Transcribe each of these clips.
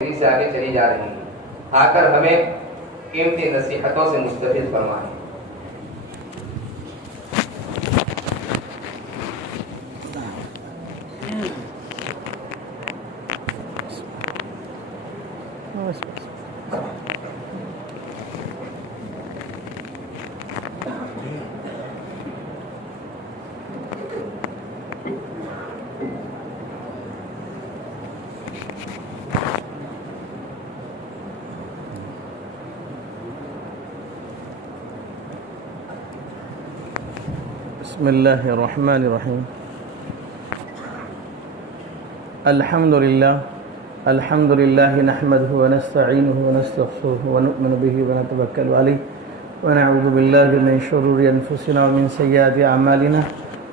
سے آگے چلی جا رہی ہیں، آ کر ہمیں قیمتی نصیحتوں سے مستفید فرمائیں۔ بسم الله الرحمن الرحيم. الحمد لله نحمده ونستعينه ونستغفره ونؤمن به ونتوكل عليه ونعوذ بالله من شرور أنفسنا ومن سيئات أعمالنا،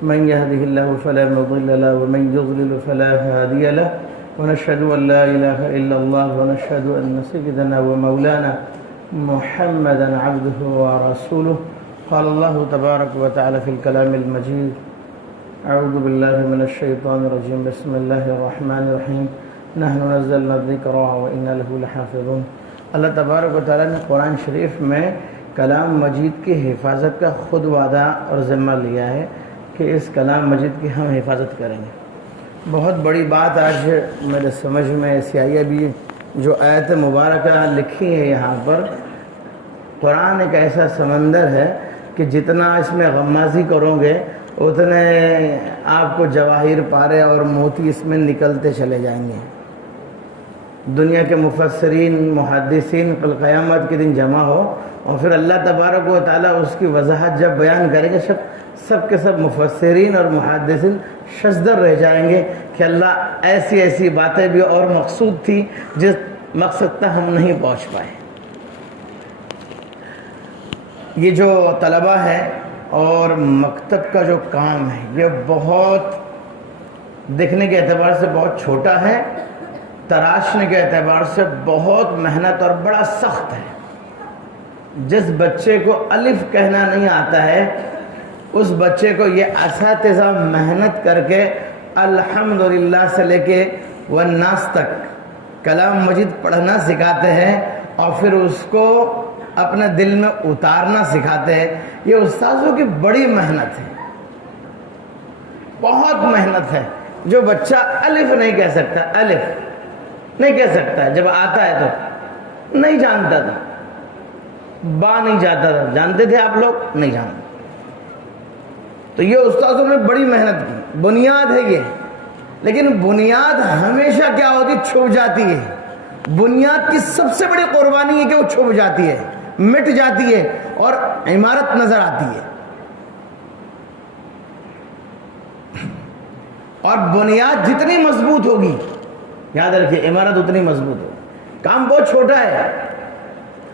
من يهده الله فلا مضل له ومن يضلل فلا هادي له، ونشهد أن لا إله إلا الله ونشهد أن سيدنا ومولانا محمدا عبده ورسوله. قال الله تبارك وتعالى في الكلام المجيد: أعوذ بالله من الشيطان الرجيم، بسم الله الرحمن الرحيم، نحن نزلنا الذكر وإنا له لحافظون. اللہ تبارک و تعالیٰ نے قرآن شریف میں کلام مجید کی حفاظت کا خود وعدہ اور ذمہ لیا ہے کہ اس کلام مجید کی ہم حفاظت کریں گے. بہت بڑی بات آج میرے سمجھ میں ایسی آئی ہے. ابھی جو آیت مبارکہ لکھی ہے یہاں پر، قرآن ایک ایسا سمندر ہے کہ جتنا اس میں غمازی کرو گے اتنے آپ کو جواہر پارے اور موتی اس میں نکلتے چلے جائیں گے. دنیا کے مفسرین محدثین کل قیامت کے دن جمع ہو اور پھر اللہ تبارک و تعالیٰ اس کی وضاحت جب بیان کریں گے، سب کے سب مفسرین اور محدثین شزدر رہ جائیں گے کہ اللہ ایسی ایسی باتیں بھی اور مقصود تھی جس مقصد تک ہم نہیں پہنچ پائے. یہ جو طلبہ ہے اور مکتب کا جو کام ہے یہ بہت دیکھنے کے اعتبار سے بہت چھوٹا ہے، تراشنے کے اعتبار سے بہت محنت اور بڑا سخت ہے. جس بچے کو الف کہنا نہیں آتا ہے اس بچے کو یہ اساتذہ محنت کر کے الحمدللہ سے لے کے والناس تک کلام مجید پڑھنا سکھاتے ہیں اور پھر اس کو اپنے دل میں اتارنا سکھاتے ہیں. یہ استاذوں کی بڑی محنت ہے، بہت محنت ہے. جو بچہ الف نہیں کہہ سکتا، الف نہیں کہہ سکتا، جب آتا ہے تو نہیں جانتا تھا، با نہیں جاتا تھا، جانتے تھے آپ لوگ؟ نہیں جانتے. تو یہ استاذوں نے بڑی محنت کی، بنیاد ہے یہ. لیکن بنیاد ہمیشہ کیا ہوتی؟ چھپ جاتی ہے. بنیاد کی سب سے بڑی قربانی ہے کہ وہ چھپ جاتی ہے، مٹ جاتی ہے اور عمارت نظر آتی ہے. اور بنیاد جتنی مضبوط ہوگی، یاد رکھیے، عمارت اتنی مضبوط ہوگی. کام بہت چھوٹا ہے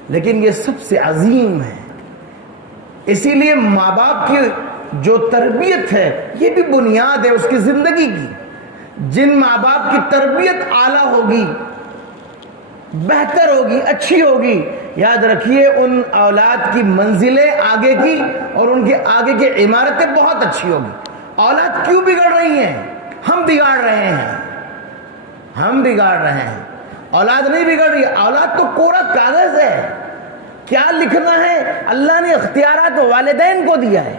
لیکن یہ سب سے عظیم ہے. اسی لیے ماں باپ کی جو تربیت ہے یہ بھی بنیاد ہے اس کی زندگی کی. جن ماں باپ کی تربیت اعلیٰ ہوگی، بہتر ہوگی، اچھی ہوگی، یاد رکھیے ان اولاد کی منزلیں آگے کی اور ان کے آگے کی عمارتیں بہت اچھی ہوگی. اولاد کیوں بگڑ رہی ہیں؟ ہم بگاڑ رہے ہیں، ہم بگاڑ رہے ہیں. اولاد نہیں بگڑ رہی، اولاد تو کوڑا کاغذ ہے. کیا لکھنا ہے؟ اللہ نے اختیارات والدین کو دیا ہے،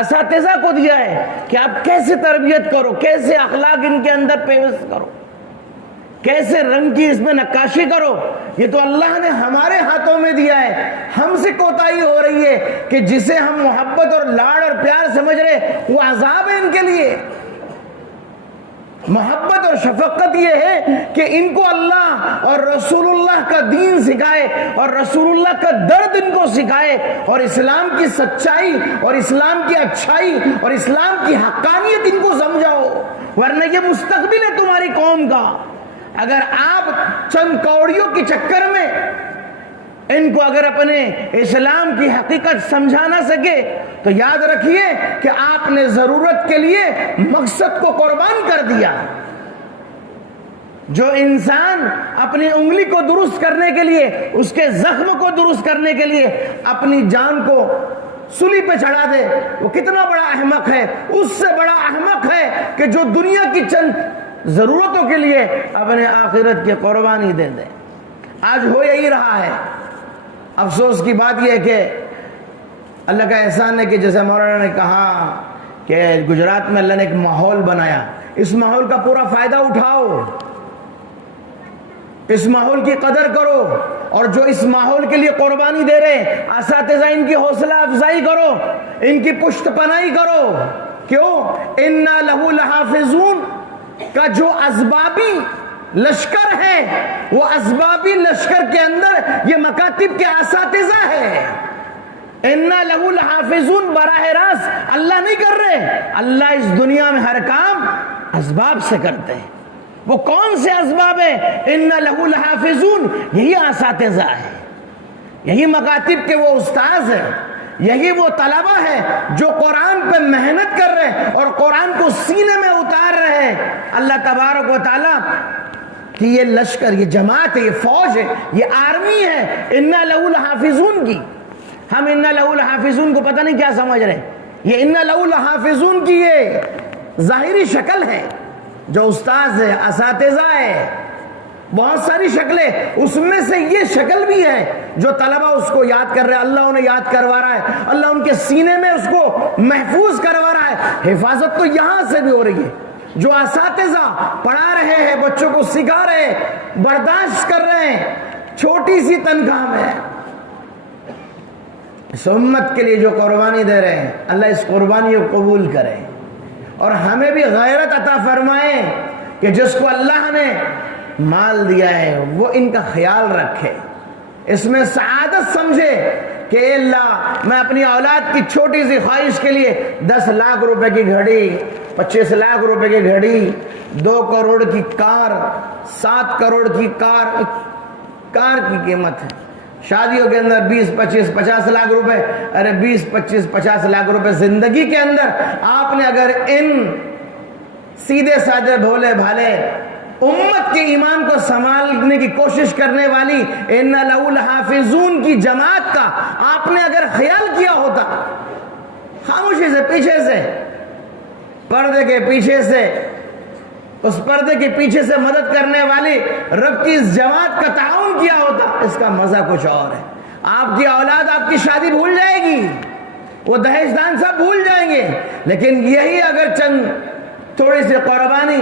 اساتذہ کو دیا ہے کہ آپ کیسے تربیت کرو، کیسے اخلاق ان کے اندر پیوست کرو، کیسے رنگ کی اس میں نقاشی کرو. یہ تو اللہ نے ہمارے ہاتھوں میں دیا ہے. ہم سے کوتاہی ہو رہی ہے کہ جسے ہم محبت اور لاڑ اور پیار سمجھ رہے وہ عذاب ہے ان کے لیے. محبت اور شفقت یہ ہے کہ ان کو اللہ اور رسول اللہ کا دین سکھائے اور رسول اللہ کا درد ان کو سکھائے اور اسلام کی سچائی اور اسلام کی اچھائی اور اسلام کی حقانیت ان کو سمجھاؤ. ورنہ یہ مستقبل ہے تمہاری قوم کا. اگر آپ چند کوڑیوں کے چکر میں ان کو اگر اپنے اسلام کی حقیقت سمجھا نہ سکے تو یاد رکھیے کہ آپ نے ضرورت کے لیے مقصد کو قربان کر دیا. جو انسان اپنی انگلی کو درست کرنے کے لیے، اس کے زخم کو درست کرنے کے لیے اپنی جان کو سولی پہ چڑھا دے وہ کتنا بڑا احمق ہے. اس سے بڑا احمق ہے کہ جو دنیا کی چند ضرورتوں کے لیے اپنے آخرت کی قربانی دے دیں۔ آج ہو یہی رہا ہے۔ افسوس کی بات یہ ہے کہ اللہ کا احسان ہے کہ جیسے مولانا نے کہا کہ گجرات میں اللہ نے ایک ماحول بنایا، اس ماحول کا پورا فائدہ اٹھاؤ، اس ماحول کی قدر کرو، اور جو اس ماحول کے لیے قربانی دے رہے ہیں اساتذہ، ان کی حوصلہ افزائی کرو، ان کی پشت پناہی کرو۔ کیوں؟ اِنَّا لَهُ لَحَافِظُونَ کا جو اسبابی لشکر ہے، وہ اسبابی لشکر کے اندر یہ مکاتب کے اساتذہ ہے۔ اِنَّا لَهُ لَحَافِظُونَ براہ راست اللہ نہیں کر رہے، اللہ اس دنیا میں ہر کام اسباب سے کرتے ہیں۔ وہ کون سے اسباب ہیں؟ اِنَّا لَهُ لَحَافِظُونَ، یہی اساتذہ ہے، یہی مکاتب کے وہ استاذ ہیں، یہی وہ طلبہ ہیں جو قرآن پہ محنت کر رہے ہیں اور قرآن کو سینے میں اتار رہے ہیں۔ اللہ تبارک و تعالیٰ کہ یہ لشکر، یہ جماعت ہے، یہ فوج ہے، یہ آرمی ہے اِنَّا لَهُ لَحَافِظُونَ کی۔ ہم اِنَّا لَهُ لَحَافِظُونَ کو پتہ نہیں کیا سمجھ رہے ہیں۔ یہ اِنَّا لَهُ لَحَافِظُونَ کی یہ ظاہری شکل ہے، جو استاذ ہے، اساتذہ ہے، بہت ساری شکلیں، اس میں سے یہ شکل بھی ہے جو طلبہ اس کو یاد کر رہے ہیں، اللہ انہیں یاد کروا رہا ہے، اللہ ان کے سینے میں اس کو محفوظ کروا رہا ہے۔ حفاظت تو یہاں سے بھی ہو رہی ہے۔ جو اساتذہ پڑھا رہے ہیں، بچوں کو سکھا رہے ہیں، برداشت کر رہے ہیں چھوٹی سی تنخواہ میں، اس امت کے لیے جو قربانی دے رہے ہیں، اللہ اس قربانی کو قبول کرے اور ہمیں بھی غیرت عطا فرمائے کہ جس کو اللہ نے مال دیا ہے وہ ان کا خیال رکھے، اس میں سعادت سمجھے کہ اے اللہ میں اپنی اولاد کی چھوٹی سی خواہش کے لیے 10 لاکھ روپے کی گھڑی، 25 لاکھ روپے کی گھڑی، 2 کروڑ کی کار، 7 کروڑ کی کار کی قیمت ہے، شادیوں کے اندر 20 25 50 لاکھ روپے، ارے 20 25 50 لاکھ روپے زندگی کے اندر آپ نے اگر ان سیدھے سادے بھولے بھالے امت کے ایمان کو سنبھالنے کی کوشش کرنے والی اِنَّا لَهُ لَحَافِظُونَ کی جماعت کا آپ نے اگر خیال کیا ہوتا، خاموشی سے، پیچھے سے، پردے کے پیچھے سے، اس پردے کے پیچھے سے مدد کرنے والی رب کی اس جماعت کا تعاون کیا ہوتا، اس کا مزہ کچھ اور ہے۔ آپ کی اولاد آپ کی شادی بھول جائے گی، وہ دہیج دان سب بھول جائیں گے، لیکن یہی اگر چند تھوڑی سی قربانی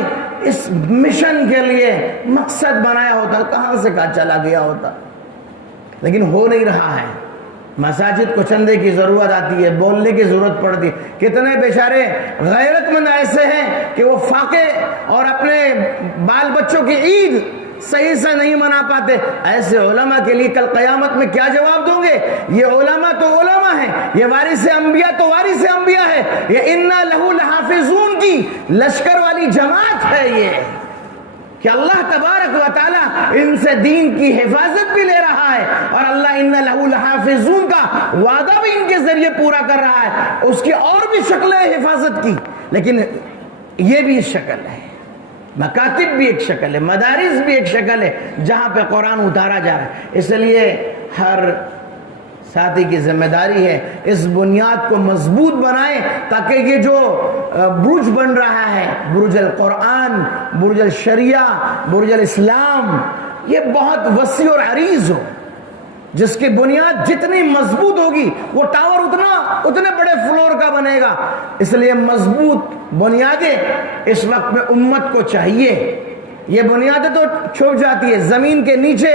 اس مشن کے لیے مقصد بنایا ہوتا، کہاں سے کہاں چلا گیا ہوتا، لیکن ہو نہیں رہا ہے۔ مساجد کو چندے کی ضرورت آتی ہے، بولنے کی ضرورت پڑتی ہے۔ کتنے بیچارے غیرت مند ایسے ہیں کہ وہ فاقے اور اپنے بال بچوں کی عید صحیح سے نہیں منا پاتے، ایسے علماء کے لیے کل قیامت میں کیا جواب دوں گے؟ یہ علماء تو علماء ہیں، یہ وارث انبیاء تو وارث انبیاء ہے، یہ اِنَّا لَهُ لَحَافِظُونَ کی لشکر والی جماعت ہے یہ، کہ اللہ تبارک و تعالی ان سے دین کی حفاظت بھی لے رہا ہے، اور اللہ اِنَّا لَهُ لَحَافِظُونَ کا وعدہ بھی ان کے ذریعے پورا کر رہا ہے۔ اس کی اور بھی شکلیں حفاظت کی، لیکن یہ بھی شکل ہے، مکاتب بھی ایک شکل ہے، مدارس بھی ایک شکل ہے جہاں پہ قرآن اتارا جا رہا ہے۔ اس لیے ہر ساتھی کی ذمہ داری ہے اس بنیاد کو مضبوط بنائیں، تاکہ یہ جو برج بن رہا ہے، برج القرآن، برج الشریعہ، برج الاسلام، یہ بہت وسیع اور عریض ہو، جس کی بنیاد جتنی مضبوط ہوگی وہ ٹاور اتنے بڑے فلور کا بنے گا۔ اس لیے مضبوط بنیادیں اس وقت میں امت کو چاہیے۔ یہ بنیادیں تو چھپ جاتی ہے، زمین کے نیچے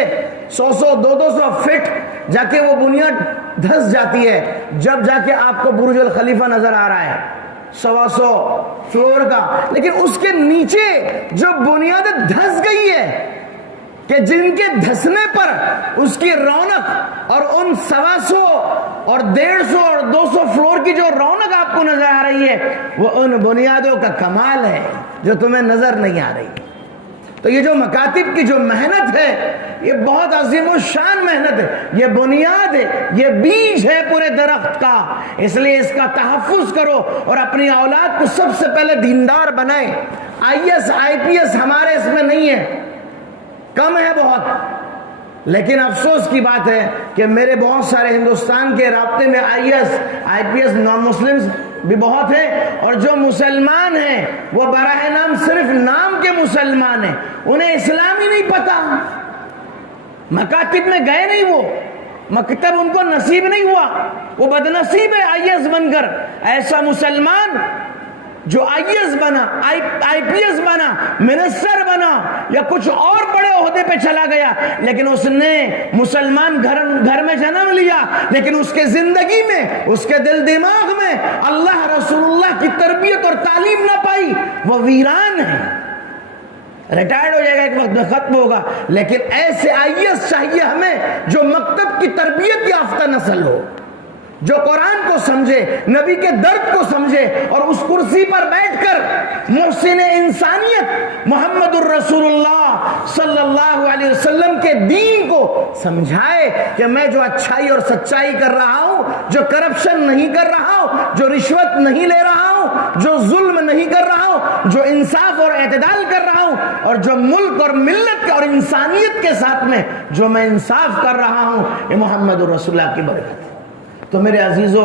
100 200 فٹ جا کے وہ بنیاد دھس جاتی ہے، جب جا کے آپ کو برج الخلیفہ نظر آ رہا ہے 100 فلور کا، لیکن اس کے نیچے جو بنیاد دھس گئی ہے کہ جن کے دھسنے پر اس کی رونق اور ان 100 اور 150 اور 200 فلور کی جو رونق آپ کو نظر آ رہی ہے، وہ ان بنیادوں کا کمال ہے جو تمہیں نظر نہیں آ رہی۔ تو یہ جو مکاتب کی جو محنت ہے، یہ بہت عظیم و شان محنت ہے، یہ بنیاد ہے، یہ بیج ہے پورے درخت کا، اس لیے اس کا تحفظ کرو اور اپنی اولاد کو سب سے پہلے دیندار بنائیں۔ IAS IPS ہمارے اس میں نہیں ہے، کم ہے بہت، لیکن افسوس کی بات ہے کہ میرے بہت سارے ہندوستان کے رابطے میں IAS IPS نان مسلمز بھی بہت ہیں، اور جو مسلمان ہیں وہ براہ نام صرف نام کے مسلمان ہیں، انہیں اسلام ہی نہیں پتا، مکاتب میں گئے نہیں، وہ مکتب ان کو نصیب نہیں ہوا، وہ بدنصیب ہے آئی ایس بن کر۔ ایسا مسلمان جو آئی ایس بنا، آئی پی ایس بنا، منسٹر بنا یا کچھ اور بڑے عہدے پہ چلا گیا، لیکن اس نے مسلمان گھر میں جنم لیا، لیکن اس کے زندگی میں، اس کے دل دماغ میں اللہ رسول اللہ کی تربیت اور تعلیم نہ پائی، وہ ویران ہے، ریٹائرڈ ہو جائے گا، ایک وقت میں ختم ہوگا۔ لیکن ایسے آئی ایس چاہیے ہمیں جو مکتب کی تربیت یافتہ نسل ہو، جو قرآن کو سمجھے، نبی کے درد کو سمجھے، اور اس کرسی پر بیٹھ کر محسن انسانیت محمد الرسول اللہ صلی اللہ علیہ وسلم کے دین کو سمجھائے کہ میں جو اچھائی اور سچائی کر رہا ہوں، جو کرپشن نہیں کر رہا ہوں، جو رشوت نہیں لے رہا ہوں، جو ظلم نہیں کر رہا ہوں، جو انصاف اور اعتدال کر رہا ہوں، اور جو ملک اور ملت اور انسانیت کے ساتھ میں جو میں انصاف کر رہا ہوں، یہ محمد الرسول اللہ کی برکت ہے۔ تو میرے عزیزو،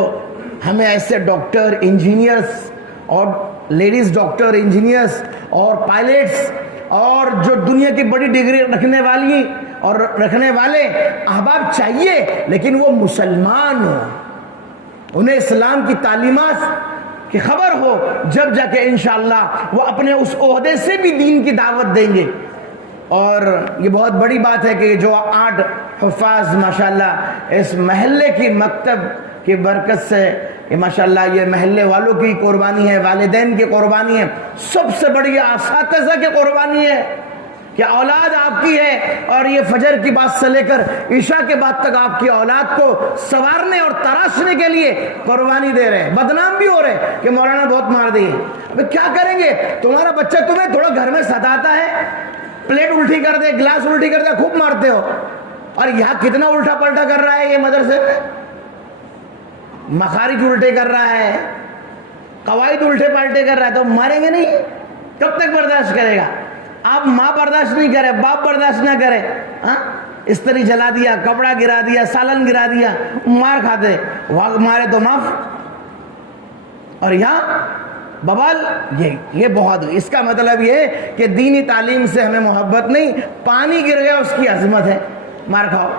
ہمیں ایسے ڈاکٹر، انجینئرز اور لیڈیز ڈاکٹر، انجینئرز اور پائلٹس اور جو دنیا کی بڑی ڈگری رکھنے والی اور رکھنے والے احباب چاہیے، لیکن وہ مسلمان ہو، انہیں اسلام کی تعلیمات کی خبر ہو، جب جا کے انشاءاللہ وہ اپنے اس عہدے سے بھی دین کی دعوت دیں گے۔ اور یہ بہت بڑی بات ہے کہ جو 8 حفاظ ماشاءاللہ اس محلے کی مکتب کی برکت سے، یہ ماشاءاللہ یہ محلے والوں کی قربانی ہے، والدین کی قربانی ہے، سب سے بڑی اساتذہ کی قربانی ہے کہ اولاد آپ کی ہے، اور یہ فجر کی بات سے لے کر عشاء کے بعد تک آپ کی اولاد کو سنوارنے اور تراشنے کے لیے قربانی دے رہے ہیں، بدنام بھی ہو رہے کہ مولانا بہت مار دیے۔ اب کیا کریں گے؟ تمہارا بچہ تمہیں تھوڑا گھر میں ستاتا ہے، پلیٹ الٹی کر دے، گلاس الٹی کر دے، خوب مارتے ہو، اور یہاں کتنا الٹا پلٹا کر رہا ہے، یہ مدرسے میں مخارج الٹے کر رہا ہے، قواعد الٹے پلٹے کر رہا ہے، تو ماریں گے نہیں؟ کب تک برداشت کرے گا؟ آپ ماں برداشت نہیں کرے، باپ برداشت نہ کرے، استری جلا دیا، کپڑا گرا دیا، سالن گرا دیا، مار کھاتے، وہاں مارے تو معاف، اور یہاں بوال۔ یہ بہت، اس کا مطلب یہ ہے کہ دینی تعلیم سے ہمیں محبت نہیں، پانی گر گیا اس کی عظمت ہے، مار کھاؤ،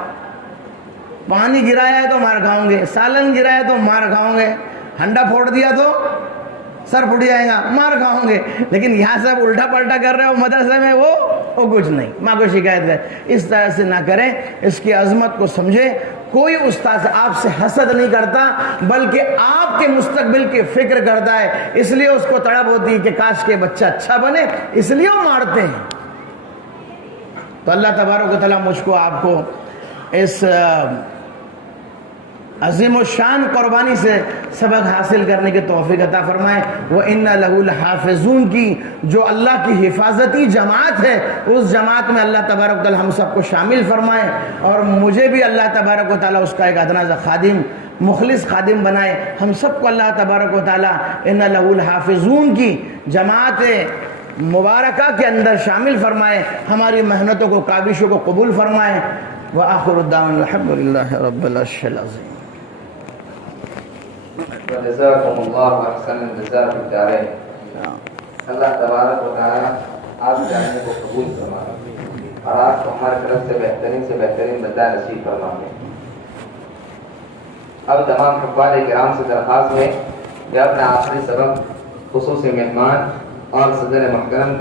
پانی گرایا ہے تو مار کھاؤں گے، سالن گرایا ہے تو مار کھاؤں گے، ہنڈا پھوڑ دیا تو سر پھٹ جائے گا، مار کھاؤں گے، لیکن یہاں سب الٹا پلٹا کر رہے ہو مدرسے میں، وہ کچھ نہیں، ماں کو شکایت کرے، اس طرح سے نہ کریں، اس کی عظمت کو سمجھے۔ کوئی استاد آپ سے حسد نہیں کرتا، بلکہ آپ کے مستقبل کی فکر کرتا ہے، اس لیے اس کو تڑپ ہوتی ہے کہ کاش کے بچہ اچھا بنے، اس لیے وہ مارتے ہیں۔ تو اللہ تبارک و تعالیٰ مجھ کو، آپ کو اس عظیم و شان قربانی سے سبق حاصل کرنے کی توفیق عطا فرمائے۔ وَإِنَّ لَهُ الْحَافِظُونَ کی جو اللہ کی حفاظتی جماعت ہے، اس جماعت میں اللہ تبارک و تعالیٰ ہم سب کو شامل فرمائے، اور مجھے بھی اللہ تبارک و تعالیٰ اس کا ایک ادنا سا خادم، مخلص خادم بنائے۔ ہم سب کو اللہ تبارک و تعالیٰ إِنَّ لَهُ الْحَافِظُونَ کی جماعت مبارکہ کے اندر شامل فرمائے، ہماری محنتوں کو، کاوشوں کو قبول فرمائے۔ وآخر الدعوانا الحمد للہ رب العرش العظیم۔ جزاکم اللہ احسن الجزاء فی الدارین۔ اللہ تبارک و تعالیٰ آپ کے آنے کو قبول فرمائے، اور آپ کو ہماری طرف سے بہترین بدلہ نصیب فرمائے۔ اب تمام حفاظ کرام سے درخواست ہے کہ اپنا آخری سبق خصوصی مہمان اور صدر محترم